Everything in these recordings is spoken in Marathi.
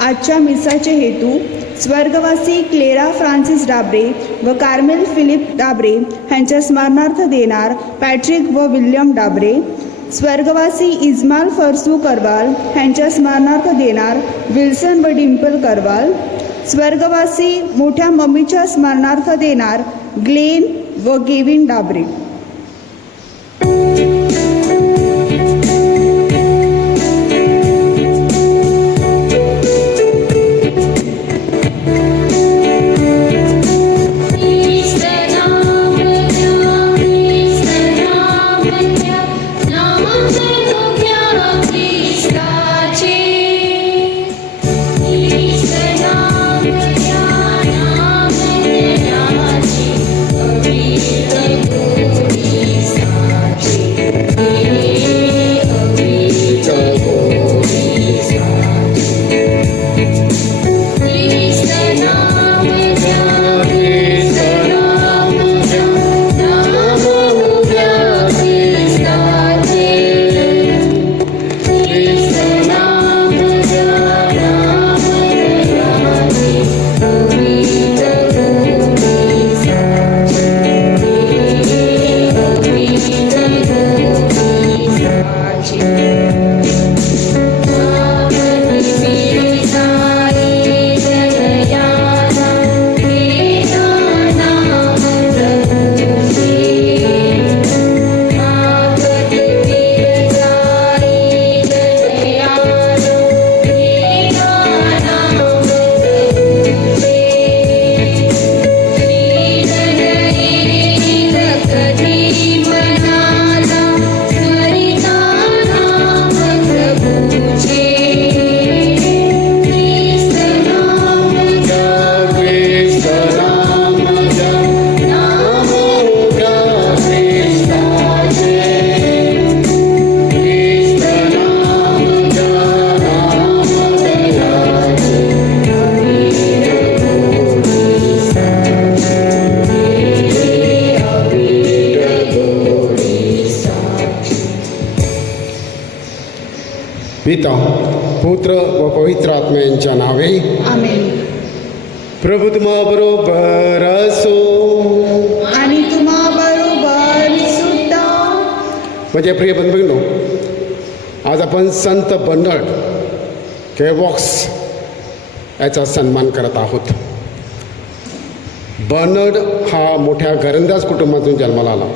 आजच्या मिसाचे हेतू स्वर्गवासी क्लेरा फ्रान्सिस डाबरे व कार्मेल फिलिप डाबरे यांच्या स्मरणार्थ देणार पॅट्रिक व विल्यम डाबरे, स्वर्गवासी इस्माल फरसू करवाल यांच्या स्मरणार्थ देणार विल्सन व डिम्पल करवाल, स्वर्गवासी मोठ्या मम्मीच्या स्मरणार्थ देणार ग्लेन व गेविन डाबरे. पिता पुत्र व पवित्र आत्मा यांच्या नावे आमेन. प्रभू तुम्हा बरोबर असो आणि तुम्हा बरोबर सुद्धा. माझ्या प्रिय बंधूंनो, आज आपण संत बर्नार्ड केवॉक्स याचा सन्मान करत आहोत. बर्नार्ड हा मोठ्या घरंदाज कुटुंबातून जन्माला आला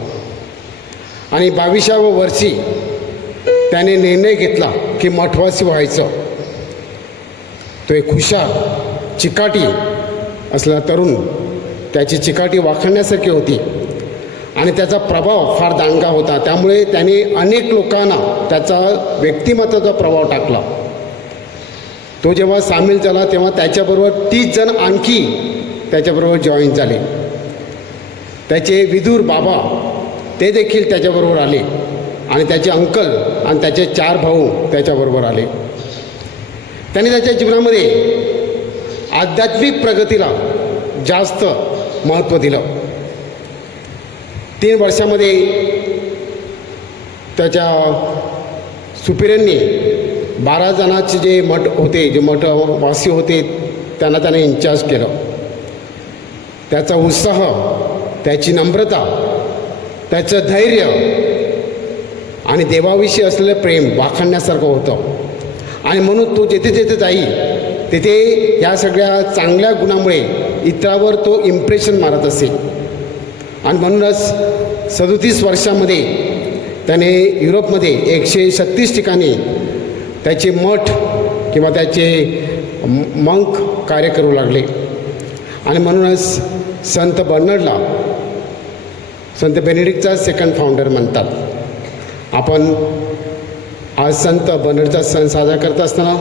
आणि 22व्या वर्षी त्याने निर्णय घेतला की मठवासी व्हायचं. तो एक हुशार चिकाटी असलेला तरुण, त्याची चिकाटी वाखाणण्यासारखी होती आणि त्याचा प्रभाव फार दांडगा होता. त्यामुळे त्याने अनेक लोकांना त्याचा व्यक्तिमत्वाचा प्रभाव टाकला. तो जेव्हा सामील झाला तेव्हा त्याच्याबरोबर 30 जण आणखी त्याच्याबरोबर जॉईन झाले. त्याचे विदुर बाबा ते देखील त्याच्याबरोबर आले आणि त्याचे अंकल आणि त्याचे 4 भाऊ त्याच्याबरोबर आले. त्याने त्याच्या जीवनामध्ये आध्यात्मिक प्रगतीला जास्त महत्त्व दिलं. 3 वर्षामध्ये त्याच्या सुपिरियरनी 12 जणांचे जे मठ होते, जे मठवासी होते, त्यांना त्याने इन्चार्ज केलं. त्याचा उत्साह, त्याची नम्रता, त्याचं धैर्य आणि देवाविषयी असलेलं प्रेम वाखाणण्यासारखं होतं. आणि म्हणून तो जेथे जेथे जाई तिथे या सगळ्या चांगल्या गुणामुळे इतरावर तो इम्प्रेशन मारत असे. आणि म्हणूनच 37 वर्षामध्ये त्याने युरोपमध्ये 136 ठिकाणी त्याचे मठ किंवा त्याचे मंक कार्य करू लागले. आणि म्हणूनच संत बर्नार्डला संत बेनेडिक्टचा सेकंड फाउंडर म्हणतात. आपण आज संत बर्नार्डचा सण साजरा करत असताना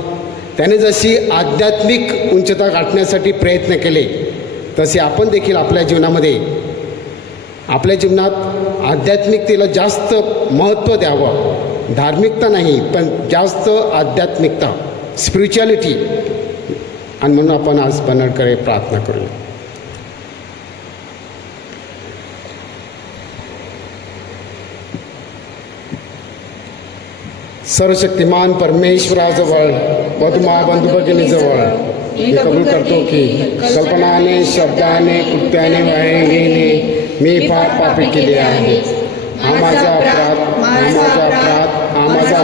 त्याने जशी आध्यात्मिक उंचता गाठण्यासाठी प्रयत्न केले, तसे आपण देखील आपल्या जीवनामध्ये आपल्या जीवनात आध्यात्मिकतेला जास्त महत्त्व द्यावं. धार्मिकता नाही, पण जास्त आध्यात्मिकता, स्पिरिच्युअलिटी. आणि म्हणून आपण आज बर्नार्डकडे प्रार्थना करूया. सर्वशक्तिमान परमेश्वराजवळ व तुम्हा बंधू भगिनीजवळ मी कबूल करतो की कल्पनाने, शब्दाने, कृत्याने, वाहिनीने मी फार पापी केले आहे. हा माझा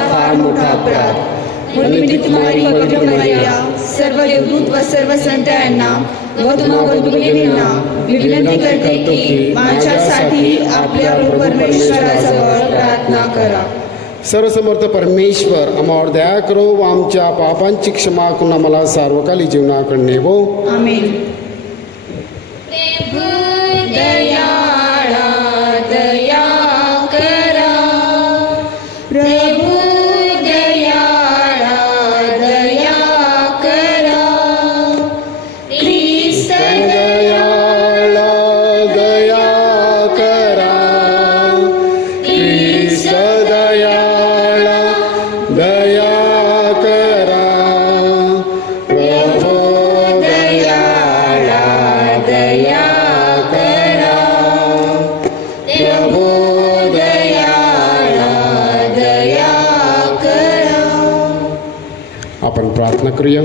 फार मोठा अपराध. म्हणून मी तुम्हारी पवित्र मरिया, सर्व देवदूत व सर्व संत यांना व तुम्हा बंधू भगिनींना मी विनंती करते की माझ्यासाठी आपल्या प्रभू परमेश्वराजवळ प्रार्थना करा. सर्वसमर्थ परमेश्वर आम्हावर दया करो व आमच्या पापांची क्षमा करून आम्हाला सार्वकाली जीवनाकडे नेवो. आमेन. आपण प्रार्थना करूया.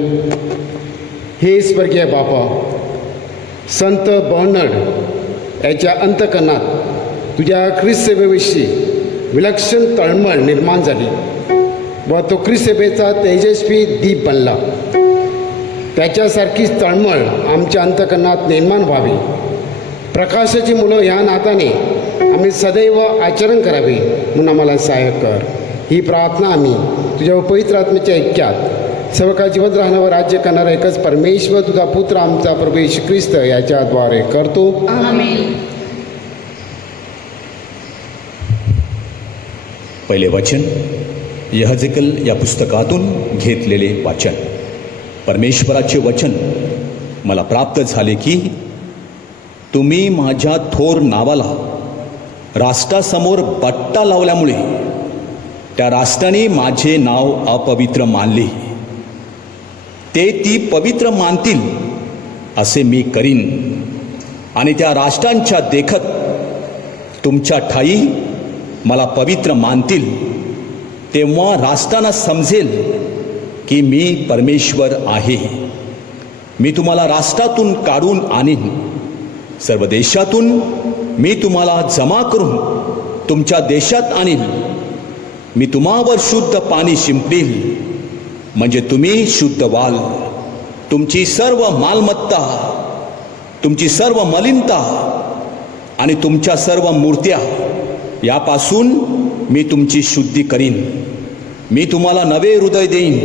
हे स्वर्गीय बापा, संत बर्नार्ड याच्या अंतकरणात तुझ्या ख्रिस्त सेवेविषयी विलक्षण तळमळ निर्माण झाली व तो ख्रिस्त सेवेचा तेजस्वी दीप बनला. त्याच्यासारखीच तळमळ आमच्या अंतकरणात निर्माण व्हावी. प्रकाशाची मुलं ह्या नात्याने आम्ही सदैव आचरण करावे म्हणून आम्हाला सहाय्य कर. ही प्रार्थना आम्ही तुझ्या पवित्र आत्म्याच्या ऐक्यात सर्वकाळ जीवन राहण्यावर राज्य करणारा एकच परमेश्वर तुझा पुत्र आमचा प्रभू येशू ख्रिस्त याच्याद्वारे करतो. आमेन. पहिले वचन यहजेकल या पुस्तकातून घेतलेले वाचन. परमेश्वराचे वचन मला प्राप्त झाले की तुम्ही माझ्या थोर नावाला राष्ट्रासमोर बट्टा लावल्यामुळे त्या राष्ट्राने माझे नाव अपवित्र मानले. ते ती पवित्र मानतील असे मी करीन आणि त्या राष्ट्रांच्या देखत तुमच्या ठाई मला पवित्र मानतील. तेव्हा राष्ट्रांना समजेल की मी परमेश्वर आहे. मी तुम्हाला राष्ट्रातून काढून आणीन. सर्व देशातून मी तुम्हाला जमा करून तुमच्या देशात आणीन. मी तुम्हावर शुद्ध पाणी शिंपडील म्हणजे तुम्ही शुद्ध व्हाल. तुमची सर्व मालमत्ता, तुमची सर्व मलिनता आणि तुमच्या सर्व मूर्त्या यापासून मी तुमची शुद्धी करीन. मी तुम्हाला नवे हृदय देईन.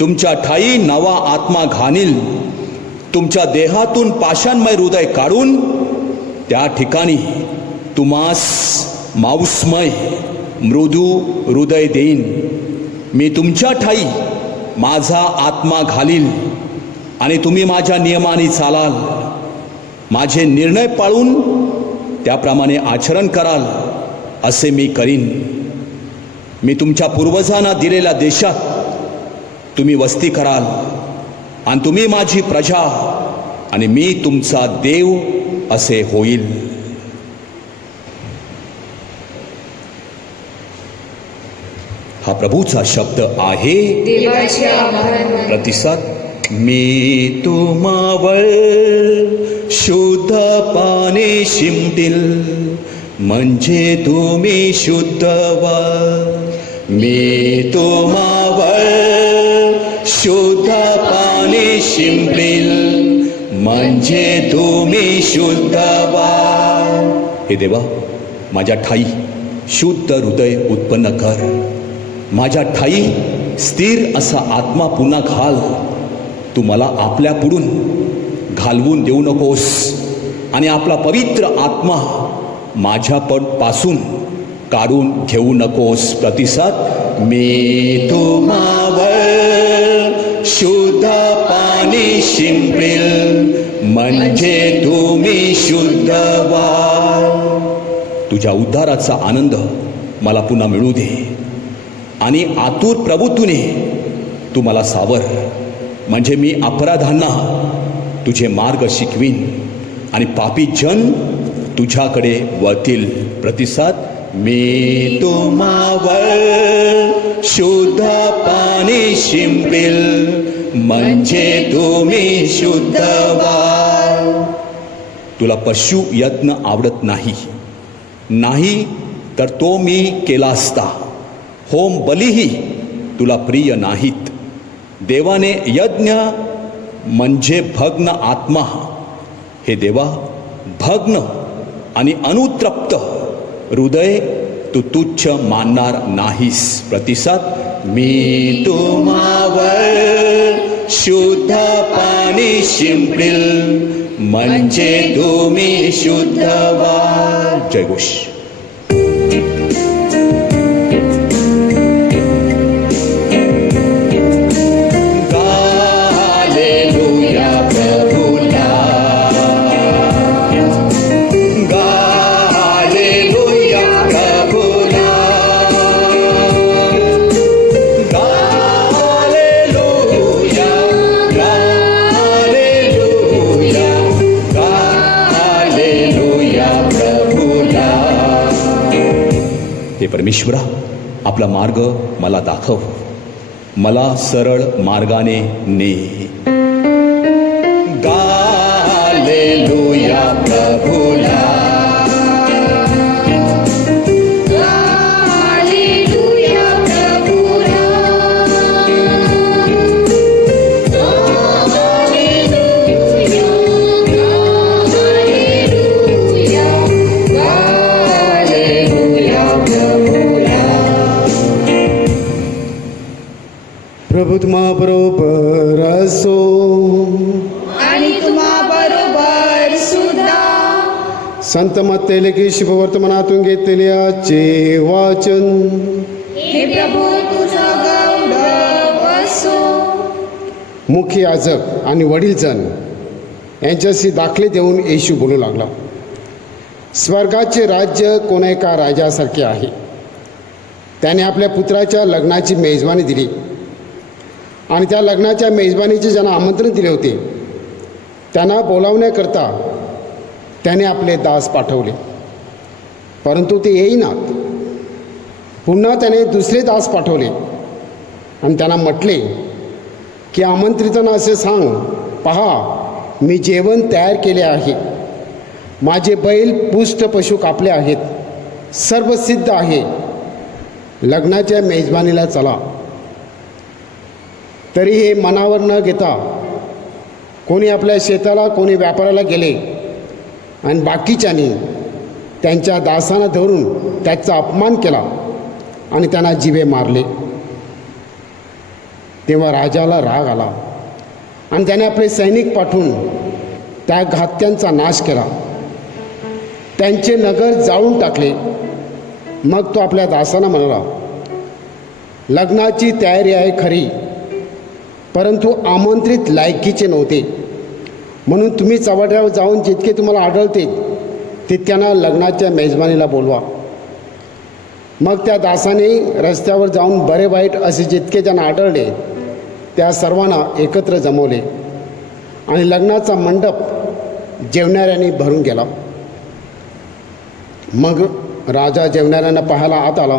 तुमच्या ठाई नवा आत्मा घालील. तुमच्या देहातून पाषाणमय हृदय काढून त्या ठिकाणी तुम्हास मांसमय मृदू हृदय देईन. मी तुमच्या ठाई माझा आत्मा घालील आणि तुम्ही माझ्या नियमाने चालाल. माझे निर्णय पाळून त्याप्रमाणे आचरण कराल असे मी करीन. मी तुमच्या पूर्वजांना दिलेल्या देशात तुम्ही वस्ती कराल आणि तुम्ही माझी प्रजा आणि मी तुमचा देव असे होईल. हा प्रभूचा शब्द आहे. देवाचे आभार. प्रतिसाद. मी तुम्हावर शुद्ध पाणी शिंपडील म्हणजे तुम्ही शुद्ध व्हाल. मी तुम्हावर शुद्ध पाणी शिंपडील म्हणजे तुम्ही शुद्ध व्हाल. हे देवा, माझ्या ठाई शुद्ध हृदय उत्पन्न कर. माझ्या ठाई स्थिर असा आत्मा पुन्हा घाल. तू मला आपल्या पुढून घालवून देऊ नकोस आणि आपला पवित्र आत्मा माझ्या पासून काढून घेऊ नकोस. प्रतिसाद. मी तुम्हावर शुद्ध पाणी शिंपडेल म्हणजे तुम्ही शुद्ध व्हाल. तुझ्या उद्धाराचा आनंद मला पुन्हा मिळू दे आणि आतुर प्रभुत्वाने तू मला सावर, म्हणजे मी अपराधांना तुझे मार्ग शिकवीन आणि पापी जन तुझ्याकडे वळतील. प्रतिसाद. मी तुम्हावर शुद्ध पाणी शिंपील म्हणजे तुम्ही शुद्ध व्हाल. तुला पशु यज्ञ आवडत नाही तर तो मी केला असता. होम बलीही तुला प्रिय नाहीत. देवाने यज्ञ म्हणजे भग्न आत्मा. हे देवा, भग्न आणि अनुतृप्त हृदय तू तुच्छ मानणार नाहीस. प्रतिसाद. मी तुम्हावर शुद्ध पाणी शिंपील म्हणजे तुम्ही शुद्ध व्हाल. जयघोष. हे परमेश्वरा, आपला मार्ग मला दाखव. मला सरळ मार्गाने ने. हालेलुया प्रभुला. हालेलुया प्रभुला. हालेलुया. हालेलुया. हालेलुया. प्रभू तुम्हा बरोबर असो. आणि तुम्हा बरोबर सुद्धा. संत मत्ते लिखित शुभवर्तमानातून घेतलेले आजचे वाचन. हे प्रभू तुझं गौरव असो. मुख्य याजक आणि वडीलजण यांच्याशी दाखले देऊन येशू बोलू लागला. स्वर्गाचे राज्य कोणा एका राजासारखे आहे. त्याने आपल्या पुत्राच्या लग्नाची मेजवानी दिली आणि त्या लग्नाच्या मेजवानीचे ज्यांना आमंत्रण दिले होते त्यांना बोलावण्याकरता त्याने आपले दास पाठवले, परंतु ते येईनात. पुन्हा त्याने दुसरे दास पाठवले आणि त्यांना म्हटले की आमंत्रितांना असे सांग, पहा मी जेवण तयार केले आहे. माझे बैल पुष्ट पशु कापले आहेत. सर्व सिद्ध आहे. लग्नाच्या मेजबानीला चला. तरी हे मनावर न घेता कोणी आपल्या शेताला, कोणी व्यापाराला गेले आणि बाकीच्यांनी त्यांच्या दासांना धरून त्याचा अपमान केला आणि त्यांना जिवे मारले. तेव्हा राजाला राग आला आणि त्याने आपले सैनिक पाठवून त्या घात्यांचा नाश केला. त्यांचे नगर जाळून टाकले. मग तो आपल्या दासांना म्हणाला, लग्नाची तयारी आहे खरी, परंतु आमंत्रित लायकीचे नव्हते. म्हणून तुम्ही चव्हाट्यावर जाऊन जितके तुम्हाला आढळते तितक्यांना लग्नाच्या मेजबानीला बोलवा. मग त्या दासाने रस्त्यावर जाऊन बरे वाईट असे जितके ज्यांना आढळले त्या सर्वांना एकत्र जमवले आणि लग्नाचा मंडप जेवणाऱ्यांनी भरून गेला. मग राजा जेवणाऱ्यांना पाहायला आत आला.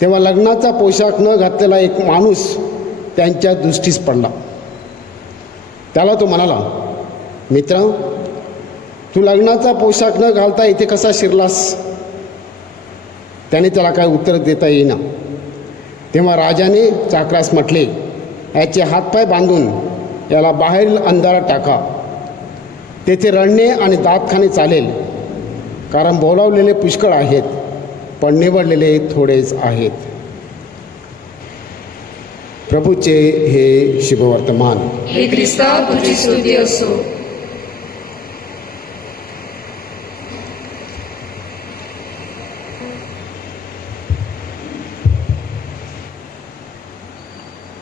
तेव्हा लग्नाचा पोशाख न घातलेला एक माणूस त्यांच्या दृष्टीस पडला. त्याला तो म्हणाला, मित्र, तू लग्नाचा पोशाख न घालता इथे कसा शिरलास? त्याने त्याला काय उत्तर देता येईना. तेव्हा राजाने चाकरास म्हटले, याचे हातपाय बांधून याला बाहेर अंधारात टाका. तेथे रडणे आणि दात खाणे चालेल, कारण बोलावलेले पुष्कळ आहेत पण निवडलेले थोडेच आहेत. प्रभूचे हे शुभवर्तमान. हे ख्रिस्ता तुझी स्तुती असो.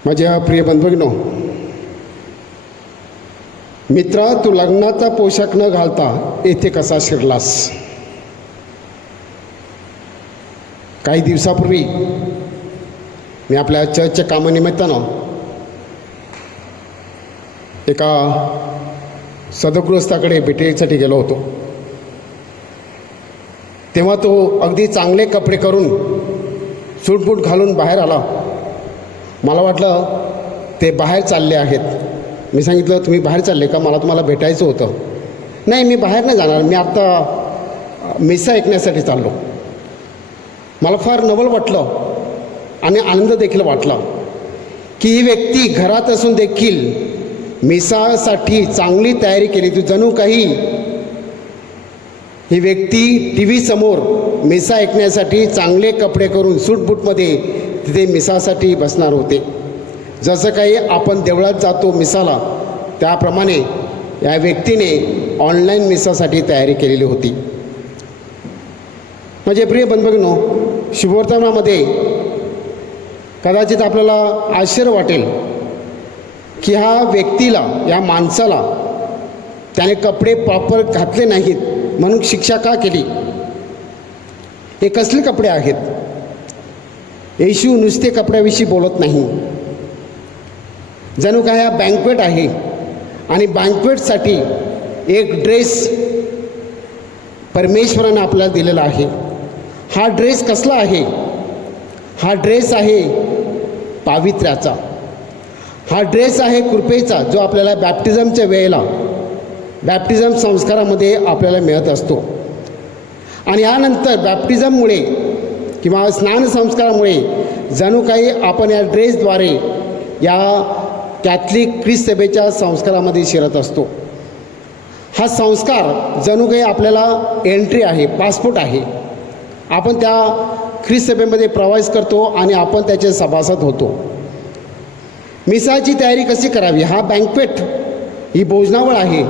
माझ्या प्रिय बंधूंनो, मित्रा, तू लग्नाचा पोशाख न घालता येथे कसा शिरलास? काही दिवसापूर्वी मी आपल्या चर्चच्या कामानिमित्तानं एका सदगृहस्थाकडे भेटीसाठी गेलो होतो. तेव्हा तो अगदी चांगले कपडे करून सूटबूट घालून बाहेर आला. मला वाटलं ते बाहेर चालले आहेत. मी सांगितलं, तुम्ही बाहेर चालले का? मला तुम्हाला भेटायचं होतं. नाही, मी बाहेर नाही जाणार, मी आत्ता मिसा ऐकण्यासाठी चाललो. मला फार नवल वाटलं आणि आनंद देखील वाटला की ही व्यक्ती घरात असून देखील मिसासाठी चांगली तयारी केली. तू जणू काही ही व्यक्ती टी व्ही समोर मिसा ऐकण्यासाठी चांगले कपडे करून सूटबूटमध्ये तिथे मिसासाठी बसणार होते. जसं काही आपण देवळात जातो मिसाला, त्याप्रमाणे या व्यक्तीने ऑनलाईन मिसासाठी तयारी केलेली होती. म्हणजे प्रिय बंधूंनो, शुभवर्तमानामध्ये कदाचित आपल्याला आश्चर्य वाटेल की ह्या व्यक्तीला, या माणसाला त्याने कपडे प्रॉपर घातले नाहीत म्हणून शिक्षा का केली. हे कसले कपडे आहेत? येशू नुसते कपड्याविषयी बोलत नाही. जणू काय हा बँक्वेट आहे आणि बँक्वेटसाठी एक ड्रेस परमेश्वरानं आपल्याला दिलेला आहे. हा ड्रेस कसला आहे? हा ड्रेस आहे पावित्र्याचा. हा ड्रेस आहे कृपेचा, जो आपल्याला बॅप्टिझमच्या वेळेला बॅप्टिझम संस्कारामध्ये आपल्याला मिळत असतो. आणि यानंतर बॅप्टिझममुळे किंवा स्नान संस्कारामुळे जणू काही आपण या ड्रेसद्वारे या कॅथलिक ख्रिस्त सभेच्या संस्कारामध्ये शिरत असतो. हा संस्कार जणू काही आपल्याला एंट्री आहे, पासपोर्ट आहे. आपण त्या ख्रिस्त सभेमध्ये प्रवास करतो आणि आपण त्याचे सभासद होतो. मिसाची तयारी कशी करावी? हा बँक्वेट, ही भोजनावळ आहे.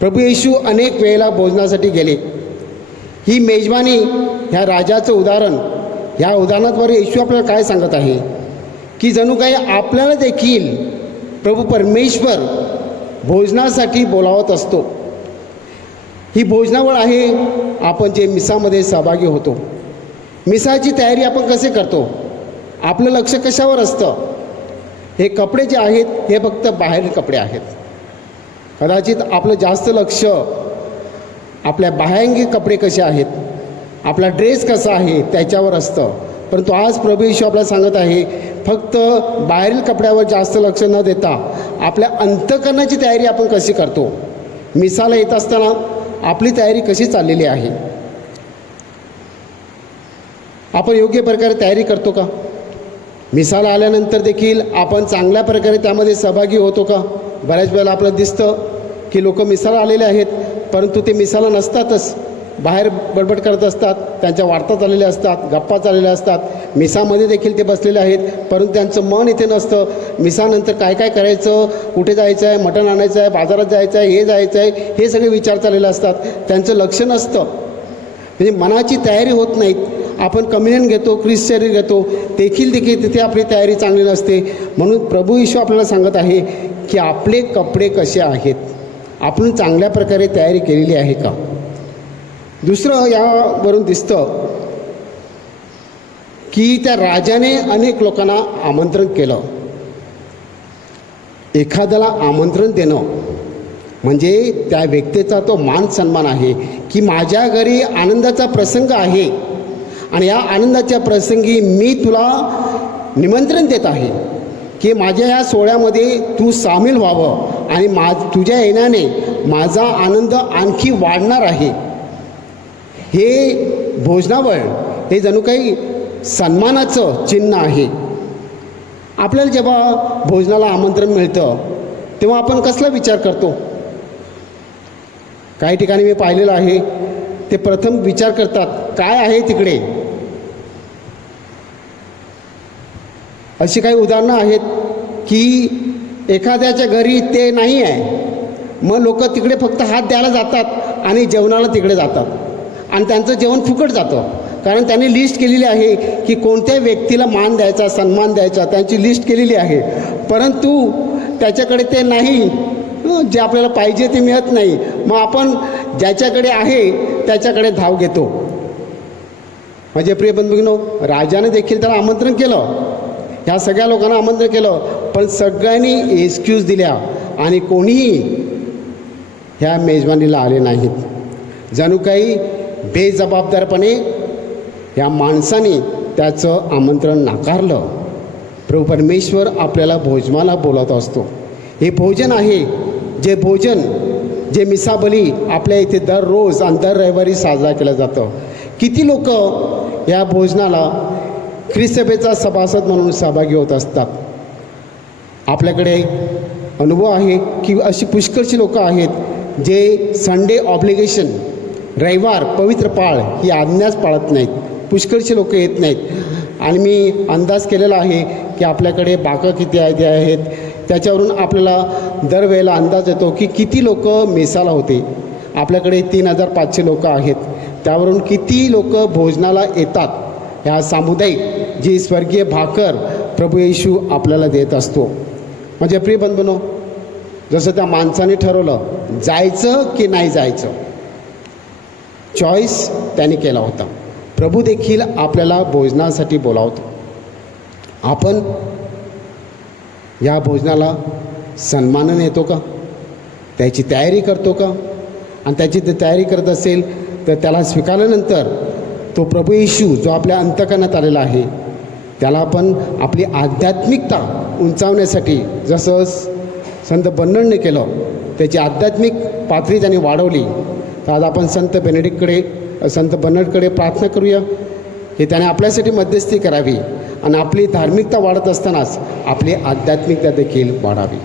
प्रभू येशू अनेक वेळेला भोजनासाठी गेले. ही मेजवानी, ह्या राजाचं उदाहरण, ह्या उदाहरणाद्वारे येशू आपल्याला काय सांगत आहे की जणू काही आपल्याला देखील प्रभू परमेश्वर भोजनासाठी बोलावत असतो. ही भोजनावळ आहे, आपण जे मिसामध्ये सहभागी होतो. मिसाची तयारी आपण कसे करतो? आपलं लक्ष कशावर असतं? हे कपडे जे आहेत हे फक्त बाहेरील कपडे आहेत. कदाचित आपलं जास्त लक्ष आपल्या बाह्यांगी कपडे कसे आहेत, आपला ड्रेस कसा आहे त्याच्यावर असतं. परंतु आज प्रभू येशू आपल्याला सांगत आहे, फक्त बाहेरील कपड्यावर जास्त लक्ष न देता आपल्या अंतःकरणाची तयारी आपण कशी करतो. मिसाला येत असताना आपली तयारी कशी चाललेली आहे? आपण योग्य प्रकारे तयारी करतो का? मिसाला आल्यानंतर देखील आपण चांगल्या प्रकारे त्यामध्ये सहभागी होतो का? बऱ्याच वेळेला आपल्याला दिसतं की लोक मिसाला आलेले आहेत, परंतु ते मिसाला नसतातच, बाहेर बडबड करत असतात, त्यांच्या वार्ता चाललेल्या असतात, गप्पा चाललेल्या असतात. मिसामध्ये देखील ते बसलेले आहेत, परंतु त्यांचं मन इथे नसतं. मिसानंतर काय काय करायचं, कुठे जायचं आहे, मटण आणायचं आहे, बाजारात जायचं आहे, हे जायचं आहे, हे सगळे विचार चाललेले असतात. त्यांचं लक्ष नसतं, म्हणजे मनाची तयारी होत नाहीत. आपण कम्युनियन घेतो, ख्रिश्चन घेतो, देखील तिथे आपली तयारी चांगली नसते. म्हणून प्रभू येशू आपल्याला सांगत आहे की आपले कपडे कसे आहेत, आपण चांगल्या प्रकारे तयारी केलेली आहे का? दुसरं यावरून दिसतं की त्या राजाने अनेक लोकांना आमंत्रण केलं. एखाद्याला आमंत्रण देणं म्हणजे त्या व्यक्तीचा तो मान सन्मान आहे की माझ्या घरी आनंदाचा प्रसंग आहे आणि या आनंदाच्या प्रसंगी मी तुला निमंत्रण देत आहे की माझ्या या सोहळ्यामध्ये तू सामील व्हावं आणि तुझ्या येण्याने माझा आनंद आणखी वाढणार आहे. हे भोजनावळ हे जणू काही सन्मानाचं चिन्ह आहे. आपल्याला जेव्हा भोजनाला आमंत्रण मिळतं तेव्हा आपण कसला विचार करतो? काही ठिकाणी मी पाहिलेलं आहे, ते प्रथम विचार करतात काय आहे तिकडे. अशी काही उदाहरणं आहेत की एखाद्याच्या घरी ते नाही आहे, मग लोक तिकडे फक्त हात द्यायला जातात आणि जेवणाला तिकडे जातात आणि त्यांचं जेवण फुकट जातं. कारण त्यांनी लिस्ट केलेली आहे की कोणत्या व्यक्तीला मान द्यायचा, सन्मान द्यायचा, त्यांची लिस्ट केलेली आहे. परंतु त्याच्याकडे ते नाही, जे आपल्याला पाहिजे ते मिळत नाही. मग आपण ज्याच्याकडे आहे त्याच्याकडे धाव घेतो. माझे प्रिय बंधूंनो, राजाने देखील त्याला आमंत्रण केलं, ह्या सगळ्या लोकांना आमंत्रण केलं, पण सगळ्यांनी एक्सक्यूज दिल्या आणि कोणीही ह्या मेजवानीला आले नाहीत. जणू काही बेजबाबदारपणे या माणसाने त्याचं आमंत्रण नाकारलं. प्रभू परमेश्वर आपल्याला भोजनाला बोलवत असतो. हे भोजन आहे, जे मिसाबली आपल्या इथे दररोज आणि दर रविवारी साजरा केलं जातं. किती लोक या भोजनाला ख्रिस्तसभेचा सभासद म्हणून सहभागी होत असतात. आपल्याकडे अनुभव आहे की अशी पुष्कळची लोक आहेत जे संडे ऑब्लिगेशन, रविवार पवित्र पाळ ही आज्ञाच पाळत नाहीत. पुष्कळची लोक येत नाहीत. आणि मी अंदाज केलेला आहे की आपल्याकडे बाकं किती आहेत त्याच्यावरून आपल्याला दरवेळेला अंदाज येतो की किती लोक मेसाला होते. आपल्याकडे 3500 लोक आहेत. त्यावरून किती लोक भोजनाला येतात. ह्या सामुदायिक जी स्वर्गीय भाकर प्रभू येशू आपल्याला देत असतो. म्हणजे प्रिय बंधूंनो, जसं त्या माणसाने ठरवलं जायचं की नाही जायचं, चॉईस त्याने केला होता. प्रभू देखील आपल्याला भोजनासाठी बोलावतो. आपण या भोजनाला सन्मानाने येतो का? त्याची तयारी करतो का? आणि त्याची तयारी करत असेल तर त्याला स्वीकारल्यानंतर तो प्रभू येशू जो आपल्या अंतकरणात आलेला आहे त्याला आपण आपली आध्यात्मिकता उंचावण्यासाठी जसं संत बर्नार्डने केलं, त्याची आध्यात्मिक पातळी त्याने वाढवली. तर आज आपण संत बर्नार्डकडे प्रार्थना करूया की त्याने आपल्यासाठी मध्यस्थी करावी आणि आपली धार्मिकता वाढत असतानाच आपली आध्यात्मिकता देखील वाढावी.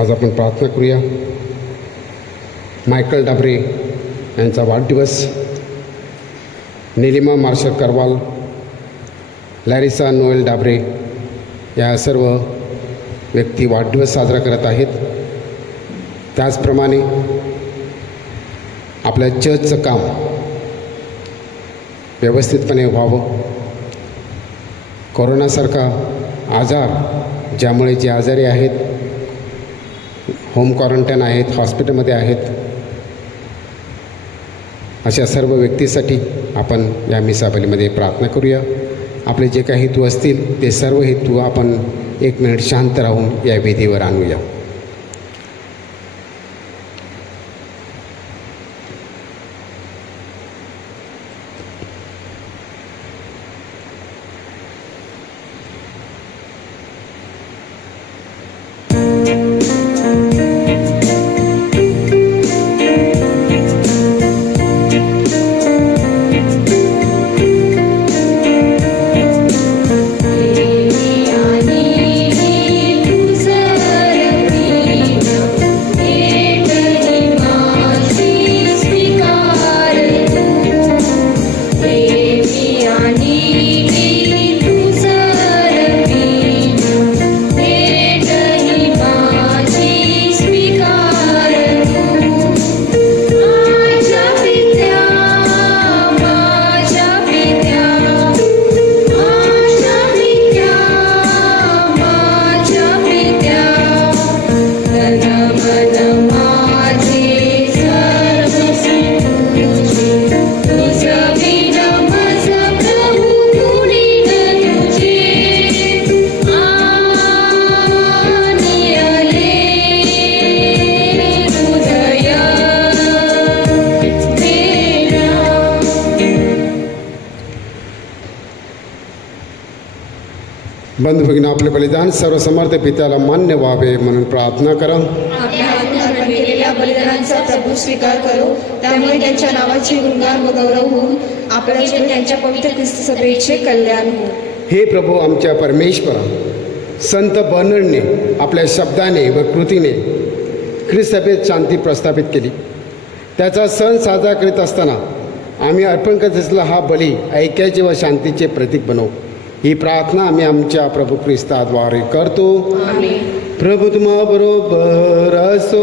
आज आपण प्रार्थना करूया. मायकल डाबरे यांचा वाढदिवस, निलिमा मार्शल करवाल, लॅरिसा नोएल डाबरे या सर्व व्यक्ती वाढदिवस साजरा करत आहेत. त्याचप्रमाणे आपल्या चर्चचं काम व्यवस्थितपणे व्हावं. कोरोनासारखा आजार ज्यामुळे जे आजारी आहेत, होम क्वारंटाईन आहेत, हॉस्पिटलमध्ये आहेत, अशा सर्व व्यक्तीसाठी आपण या मिसाबलीमध्ये प्रार्थना करूया. आपले जे काही हेतू असतील ते सर्व हेतू आपण 1 मिनिट शांत राहून या वेदीवर आणूया. बंधू भगिनी, आपले बलिदान सर्वसमर्थ पित्याला मान्य व्हावे म्हणून प्रार्थना करा. आपल्या हातून अर्पण केलेल्या बलिदानाचा प्रभू स्वीकार करो. त्यामुळे त्यांच्या नावाचे गुणगान व गौरव होऊन आपल्याचे त्यांच्या पवित्र ख्रिस्त सभेचे कल्याण हो. हे प्रभू आमच्या परमेश्वरा, संत बर्नार्डने आपल्या शब्दाने व कृतीने ख्रिस्त सभेत शांती प्रस्थापित केली. त्याचा सण साजरा करीत असताना आम्ही अर्पण करत असलेला हा बली ऐक्याचे व शांतीचे प्रतीक बनवू. ही प्रार्थना आम्ही आमच्या प्रभू ख्रिस्ताद्वारे करतो. प्रभू तुम्हा बरोबर असो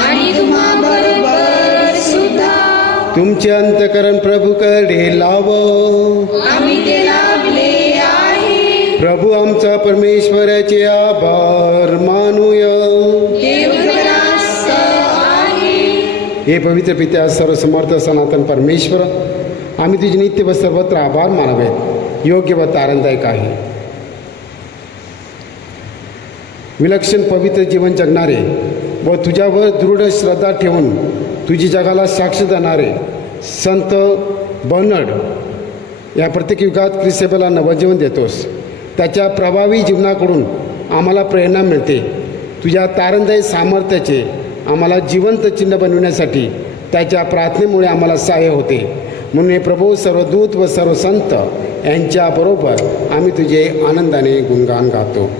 आणि तुम्हा बरोबर सुद्धा. तुमचे अंतकरण प्रभूकडे लावो. आम्ही ते लाभले आहे. प्रभू आमचा परमेश्वराचे आभार मानूया. देव ग्रास आहे. हे पवित्र पित्या, सर्वसमर्थ सनातन परमेश्वर, आम्ही तुझे नित्य व सर्वत्र आभार मानावेत. योग्य व तारणदायक आहे. विलक्षण पवित्र जीवन जगणारे व तुझ्यावर दृढ श्रद्धा ठेवून तुझी जगाला साक्ष देणारे संत बर्नर्ड या प्रत्येक युगात ख्रिस्तेला नवजीवन देतोस. त्याच्या प्रभावी जीवनाकडून आम्हाला प्रेरणा मिळते. तुझ्या तारणदायी सामर्थ्याचे आम्हाला जिवंत चिन्ह बनविण्यासाठी त्याच्या प्रार्थनेमुळे आम्हाला सहाय्य होते. म्हणून हे प्रभू, सर्व दूत व सर्व संत यांच्याबरोबर आम्ही तुझे आनंदाने गुणगान गातो.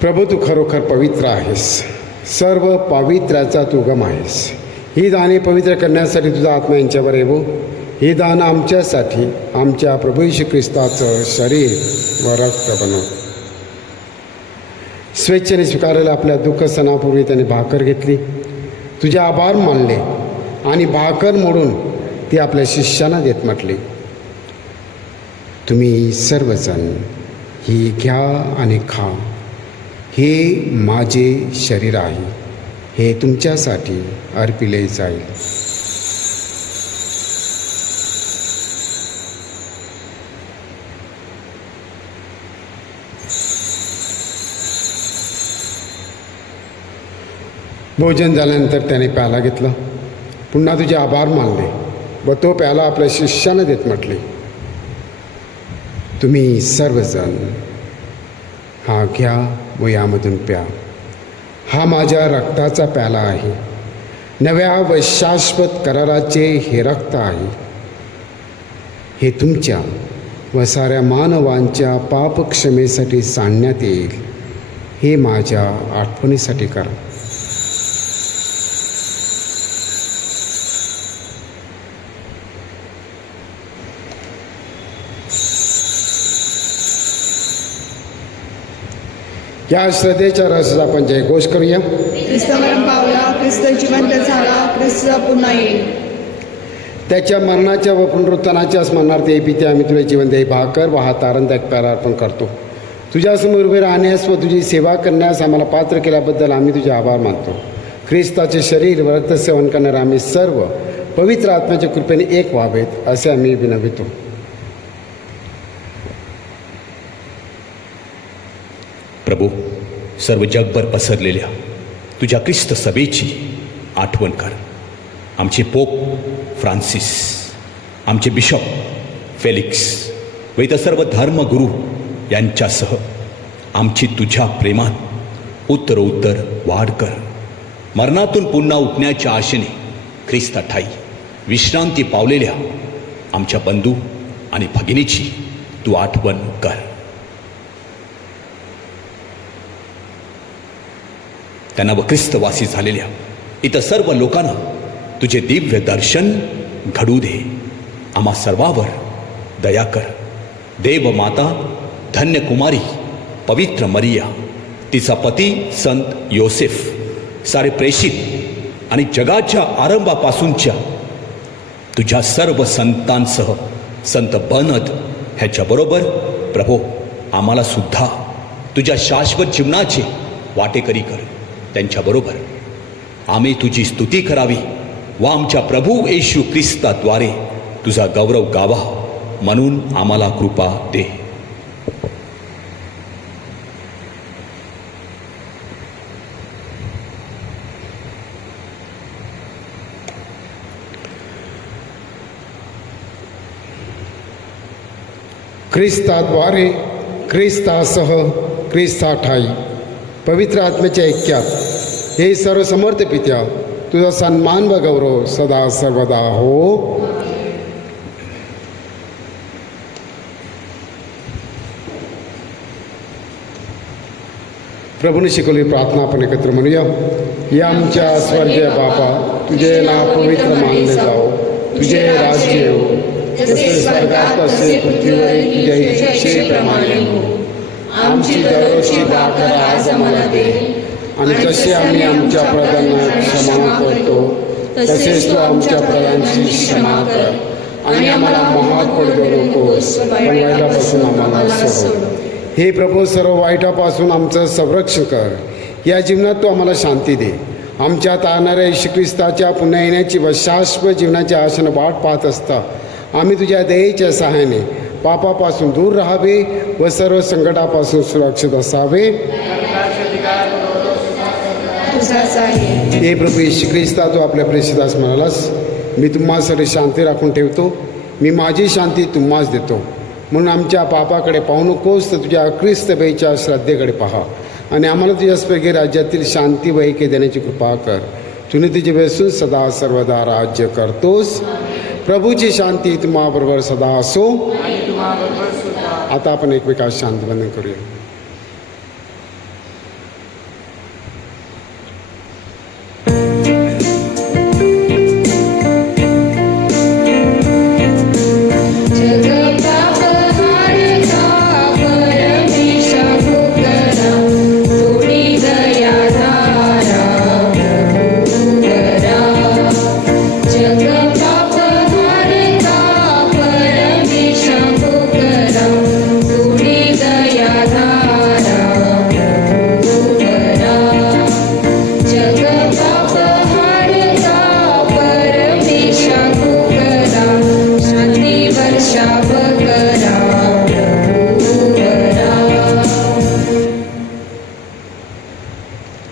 प्रभू, तू खरोखर पवित्र आहेस. सर्व पावित्र्याचा तू उगम आहेस. ही दाने पवित्र करण्यासाठी तुझा आत्मा यांच्यावर येवो. ही दान आमच्यासाठी आमच्या प्रभू येशू ख्रिस्ताचं शरीर व रक्त बनव. स्वेच्छेने स्वीकारलेल्या आपल्या दुःख सणापूर्वी त्याने भाकर घेतली, तुझे आभार मानले आणि भाकर मोडून ती आपल्या शिष्यांना देत म्हटली, तुम्ही सर्वजण ही घ्या आणि खा. हे माझे शरीर आहे, हे तुमच्यासाठी अर्पिले जाईल. भोजन झाल्यानंतर त्याने प्याला घेतला, पुन्हा तुझे आभार मानले व तो प्याला आपल्या शिष्यांना देत म्हटले, तुम्ही सर्वजण हा घ्या व यामधून प्या. हा माझ्या रक्ताचा प्याला आहे, नव्या व शाश्वत कराराचे हे रक्त आहे. हे तुमच्या व साऱ्या मानवांच्या पापक्षमेसाठी सांडण्यात येईल. हे माझ्या आठवणीसाठी करा. या श्रद्धेच्या रसाचा आपण जयघोष करूया. ख्रिस्त मरण पावला, ख्रिस्त जिवंत झाला, ख्रिस्त पुन्हा येईल. त्याच्या मरणाच्या व पुनरुत्थानाच्या स्मरणार्थ हे पिते आम्ही तुला जीवनदायी भाकर व हा तारणदायक प्याला अर्पण करतो. तुझ्यासमोर उभे राहण्यास व तुझी सेवा करण्यास आम्हाला पात्र केल्याबद्दल आम्ही तुझे आभार मानतो. ख्रिस्ताचे शरीर व रक्त सेवन करणारे आम्ही सर्व पवित्र आत्म्याच्या कृपेने एक व्हावेत असे आम्ही विनवितो. प्रभू, सर्व जगभर पसरलेल्या तुझ्या ख्रिस्त सभेची आठवण कर. आमचे पोप फ्रान्सिस, आमचे बिशप फेलिक्स व इतर सर्व धर्मगुरू यांच्यासह आमची तुझ्या प्रेमात उत्तरोत्तर वाढ कर. मरणातून पुन्हा उठण्याच्या आशेने ख्रिस्त ठाई विश्रांती पावलेल्या आमच्या बंधू आणि भगिनीची तू आठवण कर. त्यांना व ख्रिस्तवासी झालेल्या इतर सर्व लोकांना तुझे दिव्य दर्शन घडू दे. आम्हा सर्वावर दया कर. देव माता धन्य कुमारी पवित्र मरिया, तिचा पती संत योसेफ, सारे प्रेषित आणि जगाच्या आरंभापासूनच्या तुझ्या सर्व संतांसह संत बर्नद ह्याच्याबरोबर प्रभो आम्हाला सुद्धा तुझ्या शाश्वत जीवनाचे वाटेकरी कर. त्यांच्याबरोबर आम्ही तुझी स्तुती करावी व आमच्या प्रभू येशू ख्रिस्ताद्वारे तुझा गौरव गावा म्हणून आम्हाला कृपा दे. ख्रिस्ताद्वारे ख्रिस्तासह ख्रिस्ता ठाई पवित्र आत्म्याच्या ऐक्यात हे सर्व समर्थ पित्या तुझा सन्मान व गौरव सदा सर्वदा हो. प्रभूने शिकवलेली प्रार्थना आपण एकत्र म्हणूया. या आमच्या स्वर्गीय बापा, तुझे नाव पवित्र मानले जाओ, तुझे राज्य येऊ, जसे स्वर्गात तसे पृथ्वीवर तुझ्या इच्छेप्रमाणे हो. आमची दररोजची भाकर आज आम्हाला दे, आणि जसे आम्ही आमच्या प्रधानांना क्षमा करतो तसेच तू आमच्या प्रधानांची क्षमा कर, आणि आम्हाला महाग पडू नकोस, पण वाईटापासून आम्हाला सोड. हे प्रभू, सर्व वाईटापासून आमचं संरक्षण कर. या जीवनात तू आम्हाला शांती दे. आमच्यात आणणाऱ्या येशू ख्रिस्ताच्या पुन्हा येण्याची व शाश्वत जीवनाच्या आशेने वाट पाहत असता आम्ही तुझ्या दयेच्या सहाय्याने पापापासून दूर राहावे व सर्व संकटापासून सुरक्षित असावे. हे प्रभू येशू ख्रिस्ता, तू आपल्या प्रेषितास म्हणालास, मी तुम्हा सर्व शांती राखून ठेवतो, मी माझी शांती तुम्हास देतो. म्हणून आमच्या पापाकडे पाहू नकोस, तर तुझ्या ख्रिस्तभयीच्या श्रद्धेकडे पहा, आणि आम्हाला तुझ्या स्वर्गीय राज्यातील शांती व ऐक्य देण्याची कृपा कर. तुने तुझे बसून सदा सर्वदा राज्य करतोस. प्रभूची शांती तुम्हाबरोबर सदा असो. आता आपण एकमेकास शांती बंधन करूया.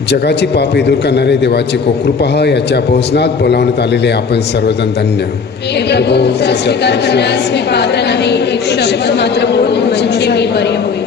जगाची पापे दूर करणारे देवाची कृपा याच्या भोजनात बोलावण्यात आलेले आपण सर्वजण धन्य. हे प्रभू, तुझा स्वीकार करण्यास मी पात्र नाही, एक शब्द मात्र बोल म्हणजे मी बरे होईल.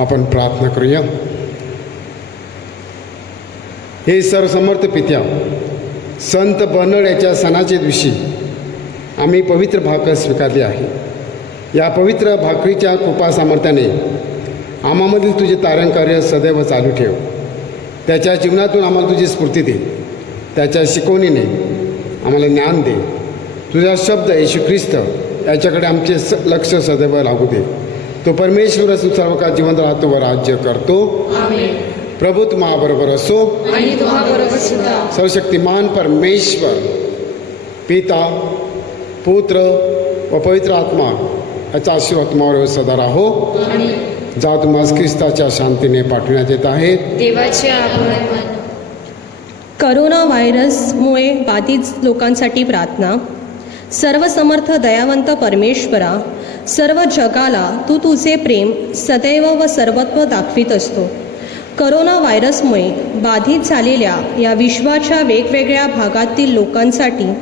आपण प्रार्थना करूया. हे सर्वसमर्थ पित्या, संत बर्नड याच्या सणाच्या दिवशी आम्ही पवित्र भाकर स्वीकारली आहे. या पवित्र भाकरीच्या कृपा सामर्थ्याने आम्हामधील तुझे तारणकार्य सदैव चालू ठेव. त्याच्या जीवनातून आम्हाला तुझी स्फूर्ती दे. त्याच्या शिकवणीने आम्हाला ज्ञान दे. तुझा शब्द येशू ख्रिस्त याच्याकडे आमचे लक्ष सदैव लागू दे. तो परमेश्वर असून सर्व काळ जिवंत राहतो व राज्य करतो. आमेन. प्रभू तुम्हाबरोबर असो. आणि तुम्हाबरोबर सुद्धा. सर्वशक्तिमान परमेश्वर पिता पुत्र व पवित्र आत्मा याचा आशीर्वाद तुम्हावर सदा राहो. आणि जा तुम्हाला ख्रिस्ताच्या शांतीने पाठवण्यात येत आहे. देवाचे आभार. करोना व्हायरसमुळे बाधित लोकांसाठी प्रार्थना. सर्वसमर्थ दयावंत परमेश्वरा, सर्व जगाला तू तुझे प्रेम सदैव व सर्वत्व दाखवित असतो. करोना व्हायरसमुळे बाधित झालेल्या या विश्वाच्या वेगवेगळ्या भागातील लोकांसाठी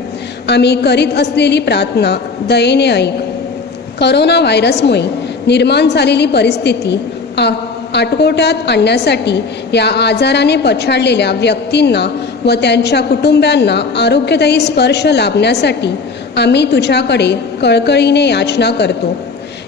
आम्ही करीत असलेली प्रार्थना दयेने ऐक. करोना व्हायरसमुळे निर्माण झालेली परिस्थिती आटोक्यात आणण्यासाठी या आजाराने पछाडलेल्या व्यक्तींना व त्यांच्या कुटुंबांना आरोग्यदायी स्पर्श लाभण्यासाठी आम्ही तुझ्याकडे कळकळीने याचना करतो.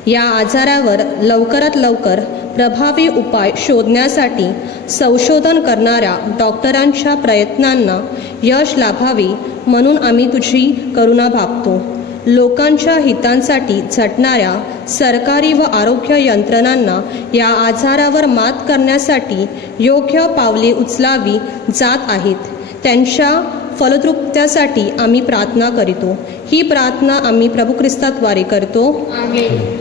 या आजारावर लवकरात लवकर प्रभावी उपाय शोधण्यासाठी संशोधन करणाऱ्या डॉक्टरांच्या प्रयत्नांना यश लाभावे म्हणून आम्ही तुझी करुणा भागतो. लोकांच्या हितांसाठी झटणाऱ्या सरकारी व आरोग्य यंत्रणांना या आजारावर मात करण्यासाठी योग्य पावले उचलावी जात आहेत. त्यांच्या फलद्रुपतेसाठी आम्ही प्रार्थना करीतो. ही प्रार्थना आम्ही प्रभू ख्रिस्ताद्वारे करतो. आमेन.